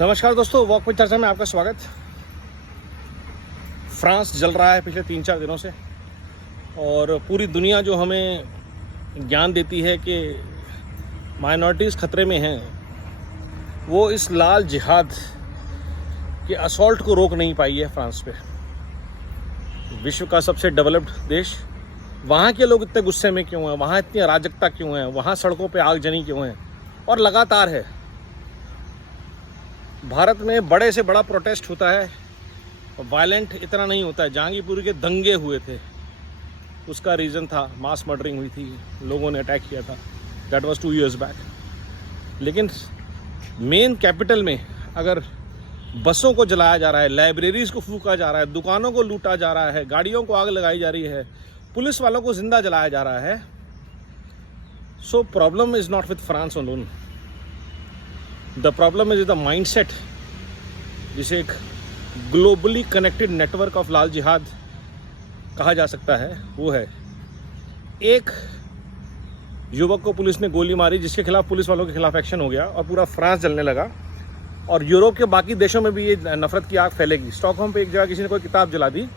नमस्कार दोस्तों, walk with चर्चा में आपका स्वागत। फ्रांस जल रहा है पिछले 3-4 दिनों से और पूरी दुनिया जो हमें ज्ञान देती है कि माइनॉरिटीज़ खतरे में हैं, वो इस लाल जिहाद के असॉल्ट को रोक नहीं पाई है फ्रांस पे। विश्व का सबसे डेवलप्ड देश, वहाँ के लोग इतने गुस्से में क्यों हैं, वहाँ इतनी अराजकता क्यों है, वहाँ सड़कों पे आगजनी क्यों है और लगातार है। भारत में बड़े से बड़ा प्रोटेस्ट होता है, वायलेंट इतना नहीं होता है। जहांगीरपुर के दंगे हुए थे, उसका रीज़न था मास मर्डरिंग हुई थी, लोगों ने अटैक किया था, दैट वाज 2 years बैक। लेकिन मेन कैपिटल में अगर बसों को जलाया जा रहा है, लाइब्रेरीज़ को फूका जा रहा है, दुकानों को लूटा जा रहा है, गाड़ियों को आग लगाई जा रही है, पुलिस वालों को जिंदा जलाया जा रहा है, so problem is not with France only. The problem is the mindset, जिसे एक ग्लोबली कनेक्टेड नेटवर्क ऑफ लाल जिहाद कहा जा सकता है। वो है, एक युवक को पुलिस ने गोली मारी, जिसके खिलाफ पुलिस वालों के खिलाफ एक्शन हो गया और पूरा फ्रांस जलने लगा और यूरोप के बाकी देशों में भी ये नफरत की आग फैलेगी। स्टॉकहोम पे एक जगह किसी ने कोई किताब जला दी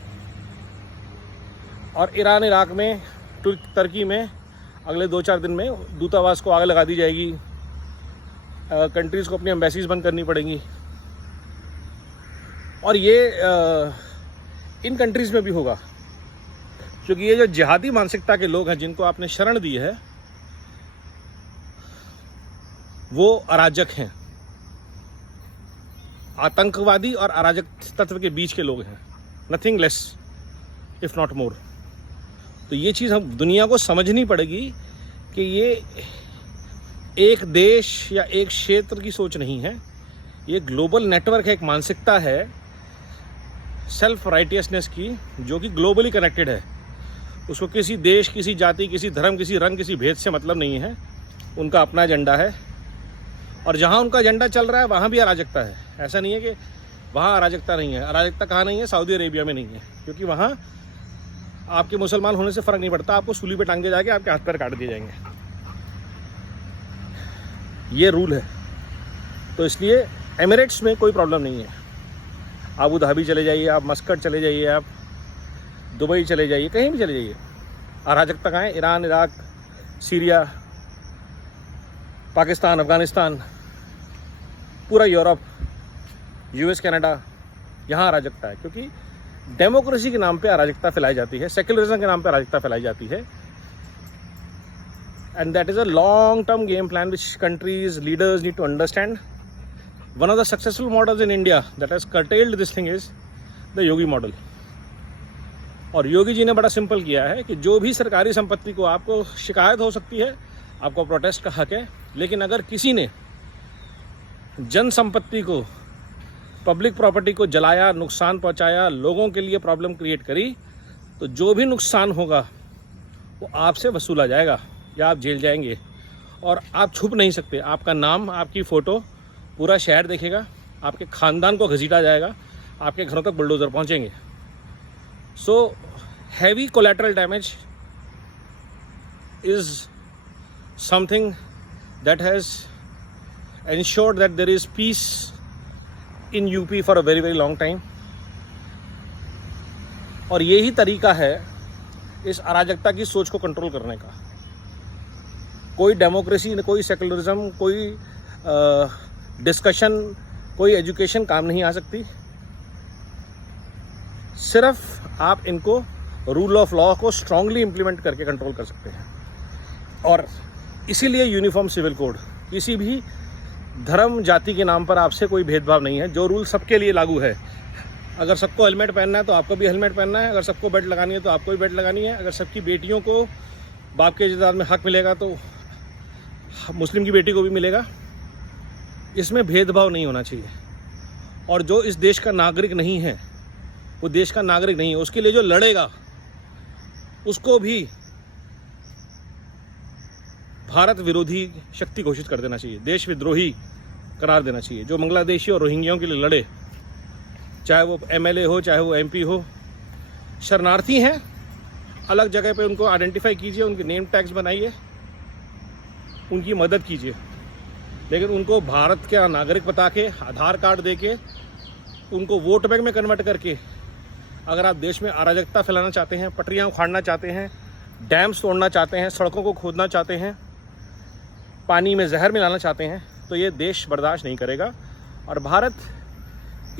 और ईरान, इराक में, तुर्की में अगले 2-4 दिन में दूतावास को आग लगा दी जाएगी। कंट्रीज़ को अपनी एम्बेसीज बंद करनी पड़ेंगी और ये इन कंट्रीज़ में भी होगा, क्योंकि ये जो जिहादी मानसिकता के लोग हैं, जिनको आपने शरण दी है, वो अराजक हैं, आतंकवादी और अराजक तत्व के बीच के लोग हैं, nothing less if not more. तो ये चीज़ हम दुनिया को समझनी पड़ेगी कि ये एक देश या एक क्षेत्र की सोच नहीं है, ये ग्लोबल नेटवर्क है, एक मानसिकता है सेल्फ राइटियसनेस की, जो कि ग्लोबली कनेक्टेड है। उसको किसी देश, किसी जाति, किसी धर्म, किसी रंग, किसी भेद से मतलब नहीं है। उनका अपना एजेंडा है और जहाँ उनका एजेंडा चल रहा है वहाँ भी अराजकता है। ऐसा नहीं है कि वहाँ अराजकता नहीं है। अराजकता कहाँ नहीं है? सऊदी अरेबिया में नहीं है, क्योंकि वहाँ आपके मुसलमान होने से फ़र्क नहीं पड़ता, आपको सूली पे टांग के जाके आपके हाथ पैर काट दिए जाएंगे। ये रूल है। तो इसलिए एमिरेट्स में कोई प्रॉब्लम नहीं है। अबू धाबी चले जाइए आप, मस्कट चले जाइए आप, दुबई चले जाइए, कहीं भी चले जाइए, अराजकता कहाँ है? Iran, Iraq, Syria, Pakistan, Afghanistan, पूरा यूरोप, यूएस, कनाडा, यहाँ अराजकता है, क्योंकि डेमोक्रेसी के नाम पे अराजकता फैलाई जाती है, सेक्युलरिज्म के नाम पे अराजकता फैलाई जाती है। And that is a long-term game plan which countries, leaders need to understand. One of the successful models in India that has curtailed this thing is the Yogi model. और योगी जी ने बड़ा सिंपल किया है कि जो भी सरकारी संपत्ति को, आपको शिकायत हो सकती है, आपको प्रोटेस्ट का हक है, लेकिन अगर किसी ने जन संपत्ति को, पब्लिक प्रॉपर्टी को जलाया, नुकसान पहुंचाया, लोगों के लिए प्रॉब्लम क्रिएट करी, तो जो भी नुकसान होगा वो आपसे वसूला जाएगा या आप जेल जाएंगे और आप छुप नहीं सकते। आपका नाम, आपकी फ़ोटो पूरा शहर देखेगा, आपके ख़ानदान को घसीटा जाएगा, आपके घरों तक बुलडोज़र पहुंचेंगे। So heavy collateral damage is something that has ensured that there is peace in UP for a very very long time। और यही तरीका है इस अराजकता की सोच को कंट्रोल करने का। कोई डेमोक्रेसी, कोई सेकुलरिज्म, कोई डिस्कशन, कोई एजुकेशन काम नहीं आ सकती। सिर्फ आप इनको रूल ऑफ लॉ को स्ट्रांगली इम्प्लीमेंट करके कंट्रोल कर सकते हैं। और इसीलिए यूनिफॉर्म सिविल कोड, किसी भी धर्म, जाति के नाम पर आपसे कोई भेदभाव नहीं है। जो रूल सबके लिए लागू है। अगर सबको हेलमेट पहनना है तो आपको भी हेलमेट पहनना है, अगर सबको बेल्ट लगानी है तो आपको भी बेल्ट लगानी है, अगर सबकी बेटियों को बाप के जायदाद में हक मिलेगा तो मुस्लिम की बेटी को भी मिलेगा। इसमें भेदभाव नहीं होना चाहिए। और जो इस देश का नागरिक नहीं है, वो देश का नागरिक नहीं है। उसके लिए जो लड़ेगा उसको भी भारत विरोधी शक्ति घोषित कर देना चाहिए, देश विद्रोही करार देना चाहिए। जो बांग्लादेशी और रोहिंग्याओं के लिए लड़े, चाहे वो MLA हो, चाहे वो MP हो, शरणार्थी हैं, अलग जगह पे उनको आइडेंटिफाई कीजिए, उनके नेम टैग्स बनाइए, उनकी मदद कीजिए। लेकिन उनको भारत का नागरिक बता के, आधार कार्ड दे के, उनको वोट बैंक में कन्वर्ट करके अगर आप देश में अराजकता फैलाना चाहते हैं, पटरियाँ उखाड़ना चाहते हैं, डैम्स तोड़ना चाहते हैं, सड़कों को खोदना चाहते हैं, पानी में जहर मिलाना चाहते हैं, तो ये देश बर्दाश्त नहीं करेगा। और भारत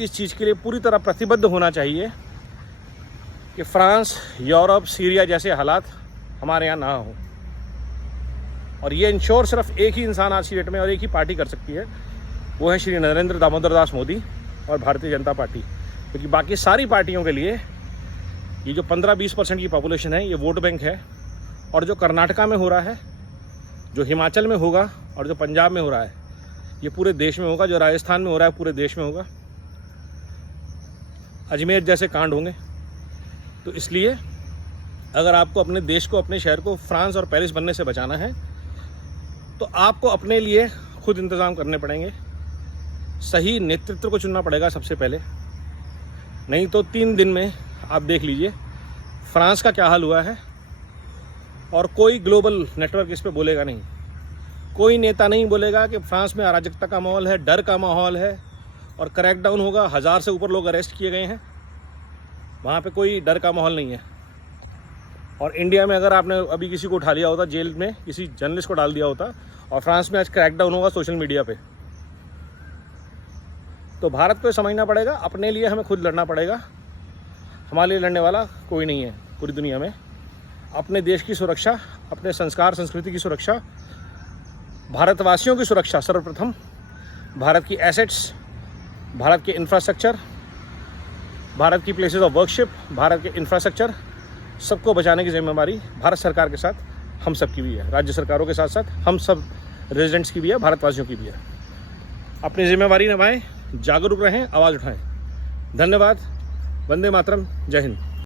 इस चीज़ के लिए पूरी तरह प्रतिबद्ध होना चाहिए कि फ्रांस, यूरोप, सीरिया जैसे हालात हमारे यहाँ ना हो। और ये इंश्योर सिर्फ एक ही इंसान आज की डेट में और एक ही पार्टी कर सकती है, वो है श्री नरेंद्र दामोदर दास मोदी और भारतीय जनता पार्टी। क्योंकि बाकी सारी पार्टियों के लिए ये जो 15-20% की पॉपुलेशन है, ये वोट बैंक है। और जो कर्नाटका में हो रहा है, जो हिमाचल में होगा और जो पंजाब में हो रहा है, ये पूरे देश में होगा। जो राजस्थान में हो रहा है, पूरे देश में होगा। अजमेर जैसे कांड होंगे। तो इसलिए अगर आपको अपने देश को, अपने शहर को फ्रांस और पेरिस बनने से बचाना है, तो आपको अपने लिए खुद इंतज़ाम करने पड़ेंगे। सही नेतृत्व को चुनना पड़ेगा सबसे पहले। नहीं तो 3 दिन में आप देख लीजिए फ्रांस का क्या हाल हुआ है। और कोई ग्लोबल नेटवर्क इस पे बोलेगा नहीं, कोई नेता नहीं बोलेगा कि फ्रांस में अराजकता का माहौल है, डर का माहौल है और क्रैकडाउन होगा। 1000 से ऊपर लोग अरेस्ट किए गए हैं। वहाँ पे कोई डर का माहौल नहीं है। और इंडिया में अगर आपने अभी किसी को उठा लिया होता जेल में, किसी जर्नलिस्ट को डाल दिया होता, और फ्रांस में आज क्रैकडाउन होगा सोशल मीडिया पे। तो भारत को समझना पड़ेगा, अपने लिए हमें खुद लड़ना पड़ेगा। हमारे लिए लड़ने वाला कोई नहीं है पूरी दुनिया में। अपने देश की सुरक्षा, अपने संस्कार संस्कृति की सुरक्षा, भारतवासियों की सुरक्षा सर्वप्रथम, भारत की एसेट्स, भारत के इंफ्रास्ट्रक्चर, भारत की प्लेसेस ऑफ वर्कशिप, भारत के इंफ्रास्ट्रक्चर, सबको बचाने की जिम्मेदारी भारत सरकार के साथ हम सब की भी है। राज्य सरकारों के साथ साथ हम सब रेजिडेंट्स की भी है, भारतवासियों की भी है। अपनी जिम्मेदारी निभाएं, जागरूक रहें, आवाज़ उठाएं। धन्यवाद। वंदे मातरम। जय हिंद।